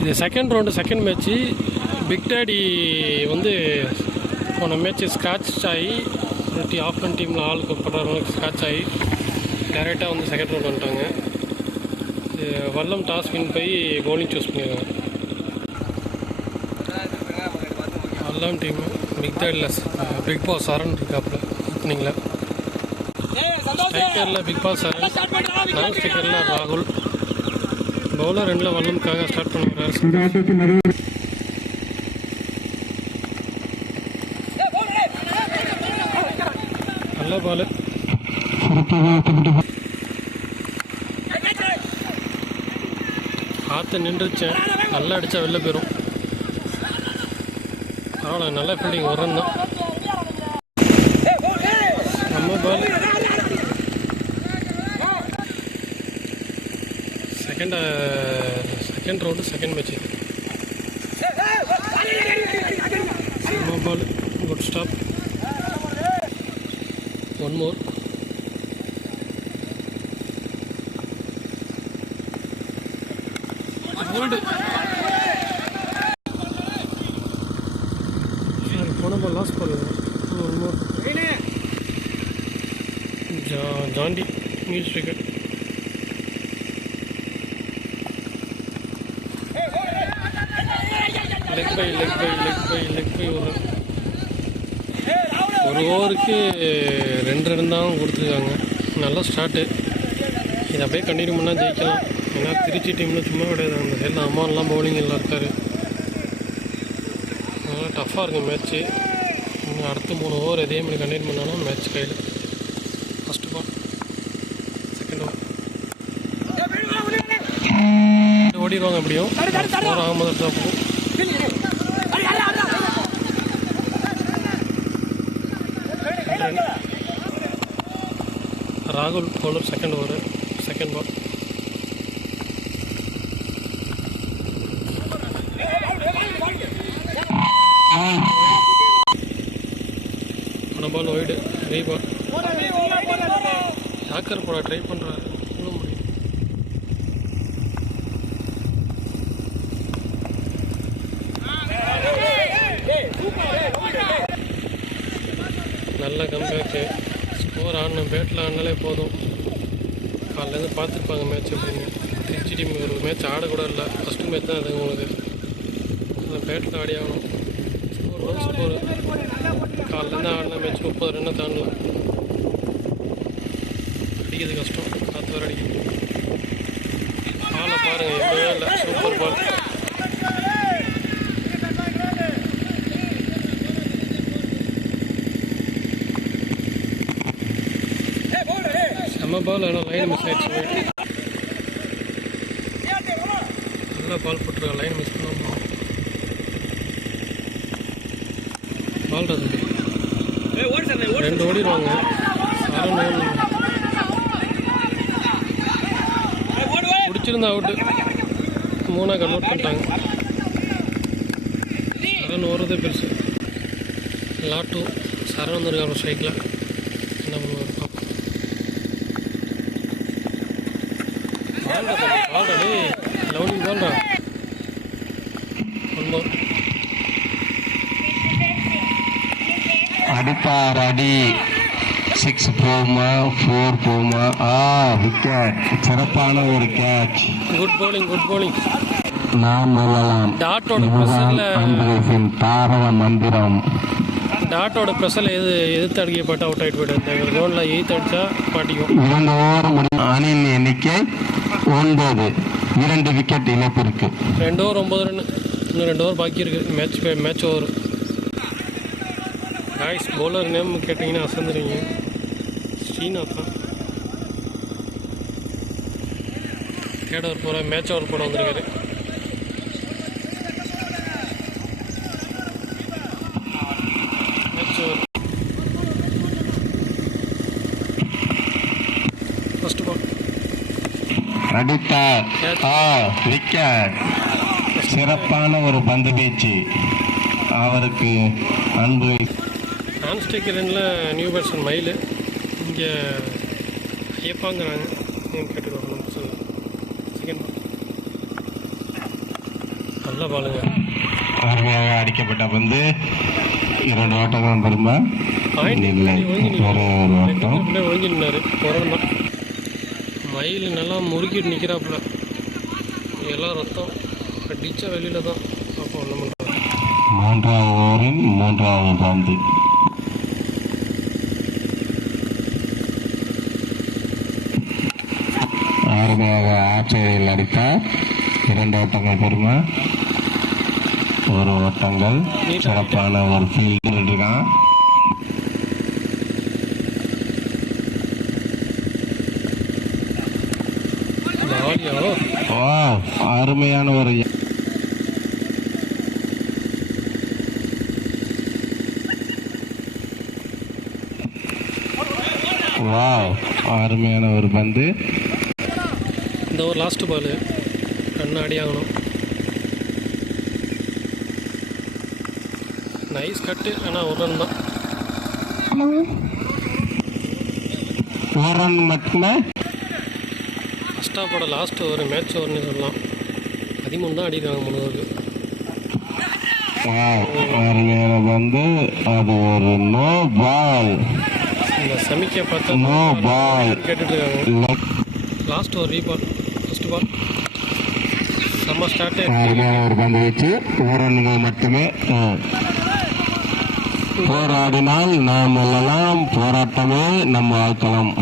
இது second round second match. Big daddy வந்து போன மேட்ச்சு ஸ்க்ராட்ச் ஆகி ஆஃப்டன் டீமில் ஆளுக்கு படுறவங்களுக்கு ஸ்க்ராட்ச் ஆகி டேரெக்டாக வந்து செகண்ட் ரவுண்ட் வந்துட்டாங்க. வல்லம் டாஸ் வின் போய் பவுலிங் சூஸ் பண்ணியிருக்காங்க. வல்லம் டீமு பிக் டேடியில் பிக் பாஸ் சரண் இருக்காப்புல ஓப்பனிங்கில். ஸ்ட்ரைக்கரில் பிக் பாஸ் சரண், நான் ஸ்ட்ரைக்கரில் ராகுல். பவுலர் ரெண்டில் வல்லமுக்காக ஸ்டார்ட் பண்ணுறாரு. நல்ல பால். காற்று நின்றுச்சேன், நல்லா அடித்தா வெளில போயிடும். பரவாயில்ல, நல்ல ஃபீல்டிங் ஒரு ரன் தான். நம்ம ball. Second round second match. நம்ம ball. Good stop. One more. Bowled. போன ball last ball. One more. Jonty news wicket. Leg bye ஒரு ஓவருக்கு 2 ரன் தான் கொடுத்துருக்காங்க. நல்ல ஸ்டார்ட்டு. இதை அப்படியே கண்டினியூ பண்ணால் ஜெயிக்கலாம். ஏன்னா திருச்சி டீமில் சும்மா கிடையாது. அந்த சைடில் அம்மான்லாம் பவுலிங் எல்லாம் இருக்கார். அதனால் டஃப்பாக இருக்குது மேட்ச்சு. இன்னும் அடுத்த 3 ஓவர் இதே மாதிரி கண்டினியூ பண்ணாலும் மேட்ச் கையில். ஃபஸ்ட்டு பால் செகண்ட் ஓவர் ஓடிடுவாங்க. எப்படியும் 4 ஆகும்போது தான் போகும். ராகுல் bowler second over second ball. அந்த பால் ஒய்டு. ரீபால். யாக்கர் போட ட்ரை பண்ணுறாரு. நல்ல கம்பேக்கு. ஸ்கோர் ஆடணும், பேட்டில் ஆடினாலே போதும். காலையிலேருந்து பார்த்துருப்பாங்க மேட்ச் அப்படின்னு. திருச்சி டீம் ஒரு மேட்ச் ஆடக்கூட இல்லை. ஃபஸ்ட்டு மேட்ச் தான் அது உங்களுக்கு. அந்த பேட்டில் ஆடி ஆகணும். ஸ்கோர் காலையிலேருந்து ஆடின மேட்ச் 30 ரன்னை தாண்டலாம். அடிக்கிறது கஷ்டம், காற்று வர அடிக்குது. பாலை பாருங்கள், எவ்வளோ இல்லை. சூப்பர் பால். நம்ம பால் ஆனால் லைன் மிஸ் ஆகிடுச்சு. நல்லா பால் போட்டுருக்கா. லைன் மிஸ் பண்ணாமல் பால் தம்பி 2 ஓடிடுவாங்க. பிடிச்சிருந்தா அவுட்டு. 3 கன்வெர்ட் பண்ணிட்டாங்க. சரண் ஓடுறதே பெருசு. லாட்டு சரண் வந்துருக்காங்க ஸ்ட்ரைக்கில். என்ன பண்ணுவார் ஆல்ரெடி லவுனிங் பால்டா. அடிப்பார் அடி. 6 போமா 4 போமா. விக்கெட். சிறப்பான ஒரு கேட்ச். Good bowling. நாம் சொல்லலாம் டாட்டோட ப்ரெஷரில் தாரக மந்திரம். டாட்டோட ப்ரெஷரில் எதிர்த்து அடிக்கப்பட்டு அவுட் ஆகிட்டு போய்ட்டு. இந்த கிரவுண்டில் 8 அடித்தா பாட்டிக்கும். 2 ஓவர் முடியும். அணியின் எண்ணிக்கை 9. 2 விக்கெட் இழப்பு இருக்கு. 2 ஓவர் 9 ரன். இன்னும் 2 ஓவர் பாக்கி இருக்குது. Match over. Guys bowler name கேட்டிங்கன்னா அசந்துருவீங்க. ஸ்ரீநாத் தான். 3rd ஓவர் போகிற மேட்ச் ஓவர் போட வந்திருக்காரு. Match over. First ball. அடித்தார். விக்கெட். சிறப்பான ஒரு பந்து வீச்சு. அவருக்கு அன்பு. நான் ஸ்ட்ரைக்கர் ரன்னில் நியூ பேட்ஸ்மேன் மயில். இங்கே ஐயப்பாங்கிறாங்க. கேட்டுக்கோங்க. செகண்ட் நல்ல பாலுங்க. அருமையாக அடிக்கப்பட்ட பந்து 2 ஓட்டங்களும் பெருமா இல்லை ஒரு ஓட்டம். ஒழுங்கி நின்னாரு குரல் தான். மயில் நல்லா முறுக்கிட்டு நிற்கிறாப்புல. எல்லாம் ரத்தம் அடித்தா வெளியில் தான். அப்போ ஒன்றும் பண்ணுறாங்க. 3வது ஓவரின் 3வது பந்து. அருமையாக ஆச்சரியில் அடித்தார். 2 ஓட்டங்கள் பெருமா 1 ஓட்டங்கள். சிறப்பான ஒரு ஃபீல்டு இருக்கான். அருமையான ஒரு அருமையான ஒரு பந்து. இந்த ஒரு லாஸ்ட் பால் ரன் அடி ஆகணும். நைஸ் கட்டு. ஆனால் ஒரு ரன் தான். ஒரு ரன் மட்டுமே. ஃபஸ்ட் ஹாஃபோட லாஸ்ட் ஒரு மேட்ச் ஓவர்னு சொல்லலாம். 13 தான் அடிக்கிறாங்க 3 ஓவருக்கு. அருமையான பந்து. அது ஒரு நோ பால். இந்த சமிக்கை பார்த்தா நோ பால் கேட்டுட்டு இருக்காங்க. லாஸ்ட் ஒரு ரீபால். ஃபர்ஸ்ட் பால் செம்ம ஸ்டார்ட். ஒரு பந்து வச்சு 1 ரன்கள் மட்டுமே. போராடினால் நாம் எல்லாம் போராட்டமே நம்ம ஆக்கலாம்.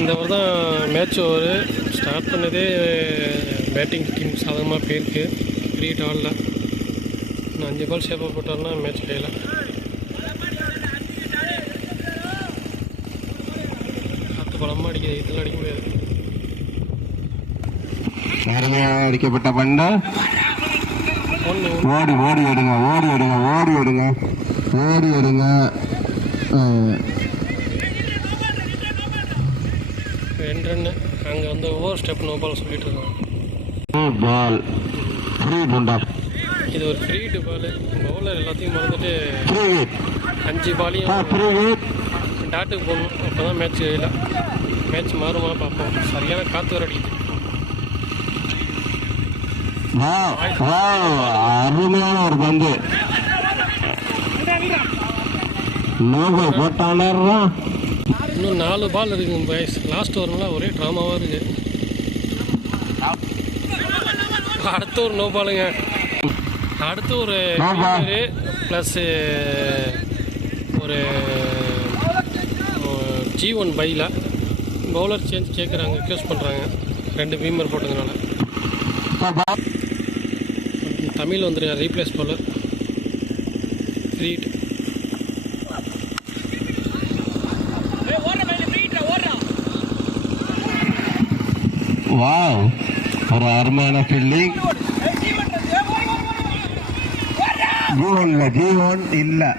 இந்த ஒரு தான் மேட்ச் ஓவர் ஸ்டார்ட் பண்ணதே. பேட்டிங் டீம் சாதகமாக போயிருக்கு. கிரிக்கெட் ஆடல. இன்னும் 5 பால் சேஃபாக போட்டாருன்னா மேட்ச் கையில். காற்று பலமாக அடிக்குது. இதெல்லாம் அடிக்க முடியாது. அருமையாக அடிக்கப்பட்ட பந்து. ஓடி ஓடி எடுங்க ஓடி எடுங்க ஓடி எடுங்க ஓடி எடுங்க. 2 ரன்னு. அங்கே வந்து ஓவர் ஸ்டெப் நோ பால் சொல்லிட்டு இருக்காங்க. பால் ஃப்ரீ பண்டா. இது ஒரு ஃப்ரீ டு பால். பவுலர் எல்லாத்தையும் மறந்துட்டு 5 பாலையும் டாட்டுக்கு போகணும். அப்போ தான் மேட்ச் இல்லை. மேட்ச் மாறுமா பார்ப்போம். சரியான காற்று வர அடிக்குது. அருமையான ஒரு பந்து. நோபல் போட்டானா. இன்னும் 4 பால் இருக்குங்க பாய்ஸ். லாஸ்ட் ஓவர்னால ஒரே ட்ராமாவாக இருக்குது. அடுத்த ஒரு நோ பாலுங்க. அடுத்து ஒரு ப்ளஸ்ஸு ஒரு G1 பையில் பவுலர் சேஞ்ச் கேட்குறாங்க. ரிக்வெஸ்ட் பண்ணுறாங்க 2 பீமர் போட்டதுனால. தமிழ் வந்துருங்க ரீப்ளேஸ் பவுலர். ரீட் வாவ், ஒரு அருமையான ஃபீல்டிங். ஜீவன் இல்லை.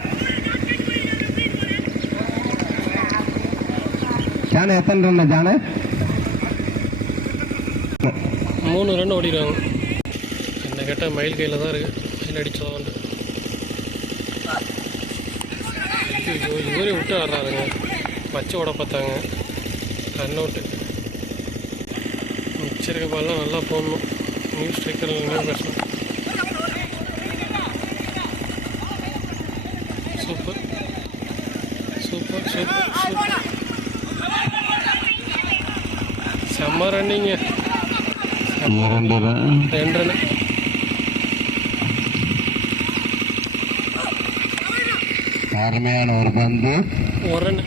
ஜானே எத்தனை ரன் ஜானே? 3 ரன் ஓடிடுவாங்க. என்ன கேட்டால் மயில் கையில் தான் இருக்குது. மயில் அடித்ததான் வந்து இவரே விட்டு ஆடுறாருங்க. வச்சு ஓட பார்த்தாங்க. Run out. மிச்சிருக்க பால்லாம் நல்லா போடணும். New striker new batsman. Super super super super. செம்ம ரன்னிங்க. 2 ரன். அருமையான ஒரு பந்து. 1 ரன்.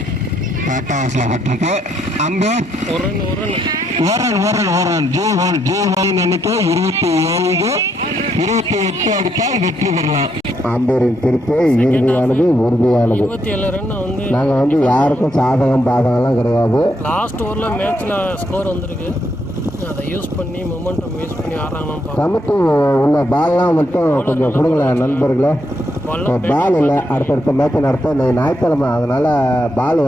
டாட்டா ஹவுஸில் பட்டிருக்கு. அம்பே 1 ரன். 1 ரன். G1 எண்ணிக்கை 27, 28 அடித்தால் வெற்றி பெறலாம். அம்பேரின் திருப்பு இறுதியானது உறுதியானது. 27 ரன் வந்து நாங்கள் வந்து யாருக்கும் சாதகம் பாதகம்லாம் கிடையாது. லாஸ்ட் ஓவரில் மேட்ச்சில் ஸ்கோர் வந்திருக்கு. அதை யூஸ் பண்ணி மொமெண்டம் யூஸ் பண்ணி ஆடுறாங்கன்னு சமத்து உள்ள பால்லாம் மட்டும் கொஞ்சம் கொடுங்களேன் நண்பர்களே. பால் இல்லை. அடுத்தடுத்த மேட்ச் நடத்த இன்னைக்கு ஞாயிற்றுக்கிழமை. அதனால பால்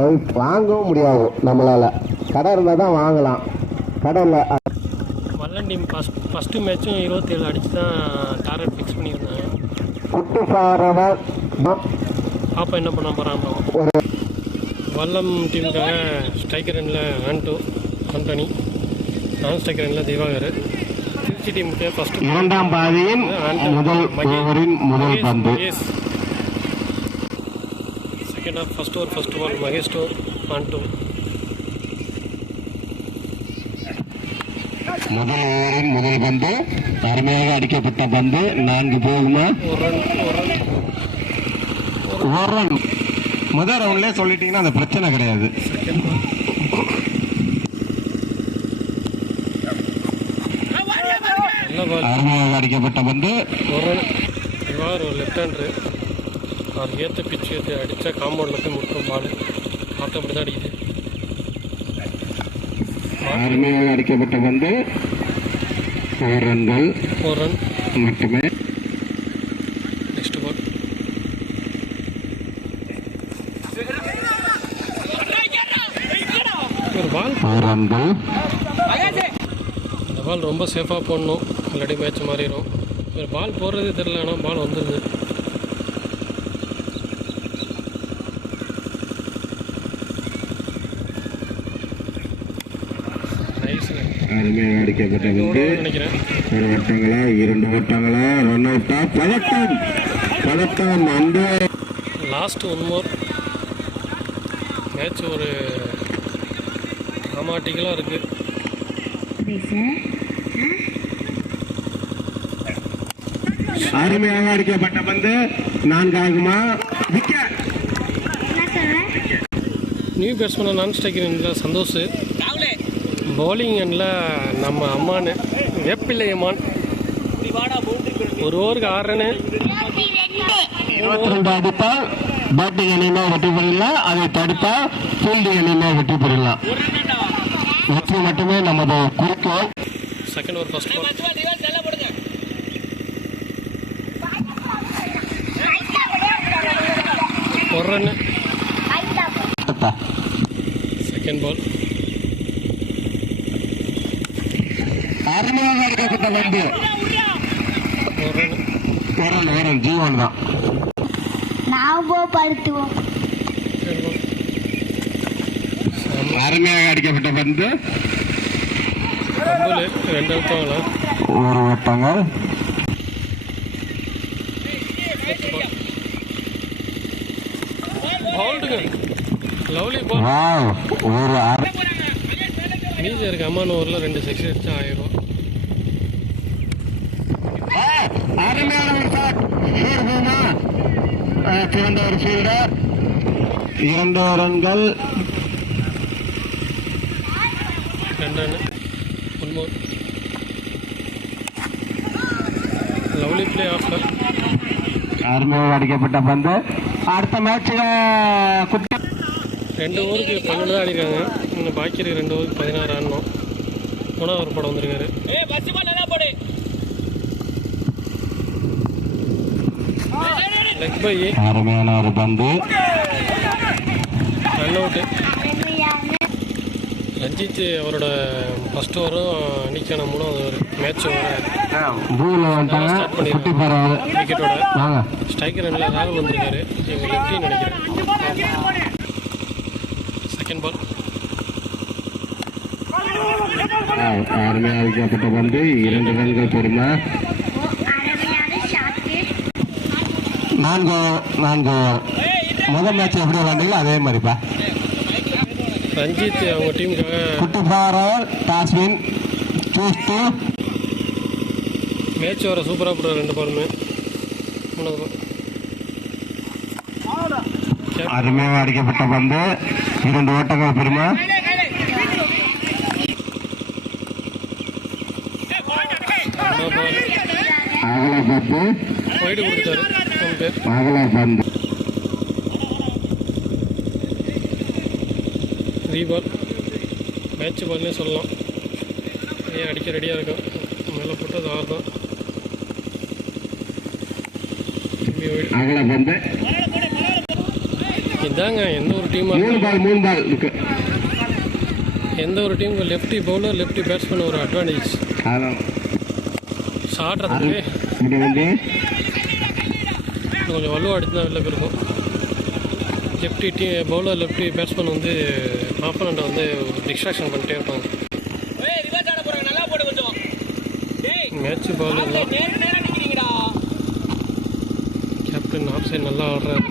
வாங்கவும் முடியாது நம்மளால். கடை இருந்தால் தான் வாங்கலாம். கடை இல்லை. வல்லன் டீம் ஃபஸ்ட்டு மேட்சும் 27 அடித்து தான் டார்கெட் ஃபிக்ஸ் பண்ணியிருந்தாங்க. குட்டி சாரவர் பாப்பா என்ன பண்ண போகிறாங்க. வல்லம் டீமுக்காக ஸ்ட்ரைக்கர் ரனில் ஆண்டோ ஆண்டனி, நான் ஸ்ட்ரைக்கர் ரனில் திவாகர். திருச்சி திருச்சி டீமுக்கு ஃபர்ஸ்ட் இரண்டாம் பாதியின் முதல் ஓவரின் முதல் பந்து. Second half first over first ball Mahesh to Anto. முதல் ஓவரின் முதல் பந்து அருமையாக அடிக்கப்பட்ட பந்து. 4 போகுமா? ஒரு ரன். முதல் ரவுண்ட்லேயே சொல்லிட்டீங்கன்னா அந்த பிரச்சனை கிடையாது. அருமையாக அடிக்கப்பட்ட பந்து. ஒரு லெஃப்ட் ஹேண்டரு அது ஏற்ற பிச்சு ஏற்றி அடித்தா காம்பவுண்டில் போய் முட்டும் பால் காற்று அப்படி தான் அடிக்குது. அருமையாக அடிக்கப்பட்ட பந்து. 4 ரன்கள். 4 ரன் மட்டுமே. நெக்ஸ்ட் பால் ஒரு பால். 4 ரன்கள். இந்த பால் ரொம்ப சேஃபாக போடணும், இல்லாட்டி மேட்ச் மாறிடும். ஒரு பால் போடுறதே தெரில, ஆனால் பால் வந்துடுது. அருமையாக அடிக்கப்பட்ட பந்து. நினைக்கிறேன் ஒரு வட்டங்களா 2 வட்டங்களா ரன் அவுட்டா? பதட்டம் பதட்டம். அந்த லாஸ்ட் ஒன் மோர். மேட்ச் ஒரு டிராமாட்டிக்கலாக இருக்குது. அருமையாக அடிக்கப்பட்ட பந்து. 4 ஆகுமா? நியூ பேட்ஸ்மேன் நான் ஸ்ட்ரைக்கர் சந்தோஷ். பவுலிங் எண்ணில் நம்ம அம்மானு வேப்பிள்ளையம்மான் ஒரு ஓவருக்கு 6 ரன்னு. 22 அடித்தால் பேட்டிங் அணியினா வெற்றி பெறலாம், அதை தடுத்தால் ஃபீல்டிங் அணியினா வெற்றி பெறலாம். வெற்றி மட்டுமே நமது குறிக்கோள். Second over first ball. ஒரு ரன்னு. Second ball. அருமையாக அடிக்கப்பட்ட பந்து. ஒரு ரன்னு. ஜீவன் தான். அருமையாக அடிக்கப்பட்ட பந்து. 2 அவுட்டாங்களா? ஒரு வட்டங்கள். Lovely ball. ஒரு மீதி இருக்கு. அம்மான் ஓவரில் 2 6 அடிச்சா 1000 ரூபா. அருமையான ஒரு ஷாட். சிறந்த ஒரு ஃபீல்டர். 2 ரன்கள். 2 run. One more. Lovely play offer. அருமையாக அடிக்கப்பட்ட பந்து. அடுத்த மேட்சில் 2 ஓவருக்கு 12 தான் அடிக்கிறாங்க. இன்னும் பாக்கி இருக்கு 2 ஓவருக்கு 16 ஆடணும். 3ஆவது ஓவர் போட வந்திருக்காரு. Leg by. அருமையான ஒரு பந்து. Run out. ரஞ்சித் அவரோட ஃபர்ஸ்ட் ஓவரும் அன்னைக்கான 3ஆவது ஓவர் மேட்ச் விக்கெட்டோட ஸ்ட்ரைக்கர் ரன்னில் ராகுல் வந்திருக்காரு. இவங்க லெஃப்டின்னு நினைக்கிறேன். Second ball. அருமையாக அடிக்கப்பட்ட பந்து. 2 ரன்கள் பெறுமா? 4 முதல் மேட்ச் எப்படி விளாண்டீங்களோ அதே மாதிரிப்பா. ரஞ்சித் அவங்க டீமுக்காக குட்டி ஃபாரர் டாஸ்வின் சூஸ்து மேட்ச் வர சூப்பராக போடுற 2 பாலுமே. 3ஆவது பால். அருமையாக அடிக்கப்பட்ட பந்து. 2 ஓட்டங்கள் பெறுமா? அகல பந்து. ஒயிடு கொடுத்துட்டாரு. அகல பந்து. ரீபால். மேட்ச் பால்னே சொல்லலாம். ஏன் அடிக்க ரெடியாக இருக்கும். மேலே போட்டது 6 தான். அகல பந்து. இதாங்க எந்த ஒரு டீமாக 3 பால் இருக்கு. எந்த ஒரு டீமுக்கு லெஃப்டி பவுலர் லெஃப்டி பேட்ஸ்மேன் ஒரு அட்வான்டேஜ். ஷார்ட்றதுக்கு கொஞ்சம் வலுவாக அடித்து தான் வெளில போயிருக்கும். லெஃப்டி பவுலர் லெஃப்டி பேட்ஸ்மேன் வந்து ஆப்போனண்ட்டை வந்து டிஸ்ட்ராக்ஷன் பண்ணிட்டே இருப்பாங்க. மேட்ச் பால் தான். கேப்டன் ஆஃப் சைட் நல்லா ஆடுறாரு.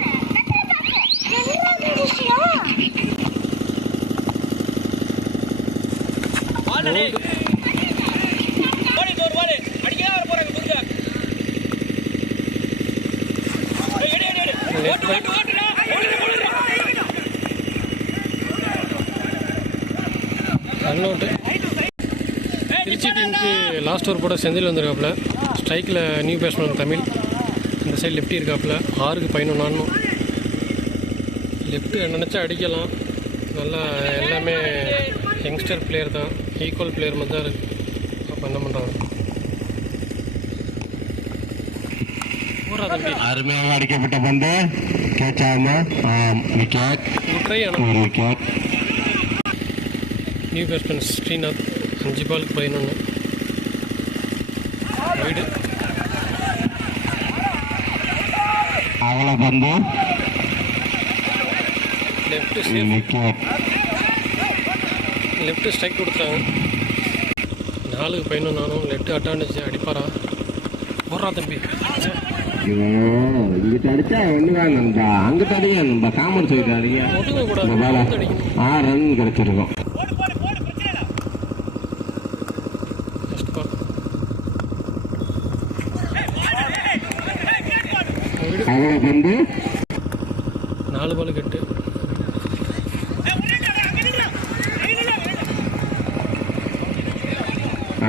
Run out. திருச்சி டீமுக்கு லாஸ்ட் ஓவர் போட செந்தில் வந்திருக்காப்புல. ஸ்ட்ரைக்கில் நியூ பேட்ஸ்மேன் தமிழ். இந்த சைடு லெஃப்டி இருக்காப்புல. 6க்கு 11 ஆடணும். லெஃப்ட்டு நினச்சா அடிக்கலாம். நல்லா எல்லாமே யங்ஸ்டர் பிளேயர் தான், ஈக்குவல் பிளேயர் மாதிரி தான் இருக்குது. அப்போ என்ன பண்ணுறாங்க? அருமையாக அடிக்கப்பட்ட பந்து கேட்ச் ஆகும். விக்கெட். ட்ரை ஆனால் விக்கெட். நியூ பேட்ஸ்மேன் ஸ்ரீநாத் 5 பாலுக்கு 11. வைடு. அகல பந்து லெஃப்ட் விக்கெட். லெஃப்ட் ஸ்ட்ரைக் கொடுத்துறாங்க. 4க்கு 11 ஆனும். லெஃப்ட் அட்வான்டேஜ் அடிப்பாரா? போடுறா தம்பி. இங்கிட்ட அடிச்சா ஒண்ணுதான் நண்பா. அங்கிட்ட அடிங்க நண்பா. காமன் சொல்லிட்டு அடிங்க. 6 ரன் கிடைச்சிருக்கும். அவ்வளோ பந்து 4 பாலுக்கு 8.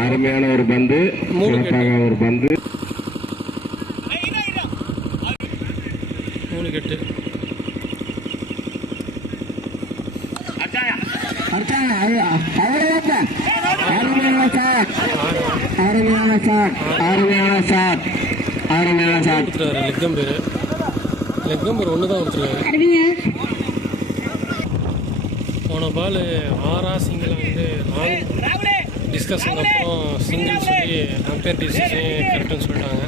அருமையான ஒரு பந்து. ஒரு பந்து 3க்கு 8. கொடுத்துருக்காரு லெக் நம்பர் 1 தான் கொடுத்துருக்காரு. போன பால் ஆறா சிங்கிள் வந்து லாங் டிஸ்கஷனுக்கு அப்புறம் சிங்கிள் சொல்லி அம்பையர் டிசிஷன் கரெக்டுன்னு சொல்லிட்டாங்க.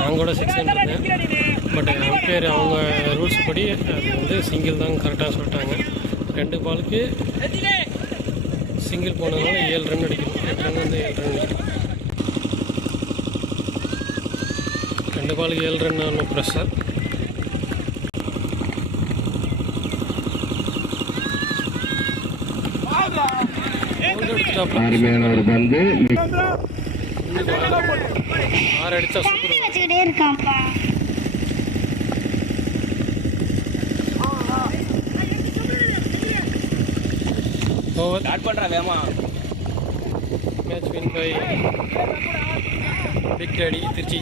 நான் கூட 6 இருந்தேன். பட் அம்பையர் அவங்க ரூல்ஸ் படி அது வந்து சிங்கிள் தான் கரெக்டாக சொல்லிட்டாங்க. 2 பாலுக்கு சிங்கிள் போனதுனால 7 ரன் அடிக்கணும். 8 ரன் வந்து 7 ரன் அடிக்கணும். 2 பாலுக்கு 7 ரன் ஆகணும். ப்ரெஷர். அருமையான ஒரு பந்து. 6 அடிச்சா super. Over. Match win by big daddy Trichy.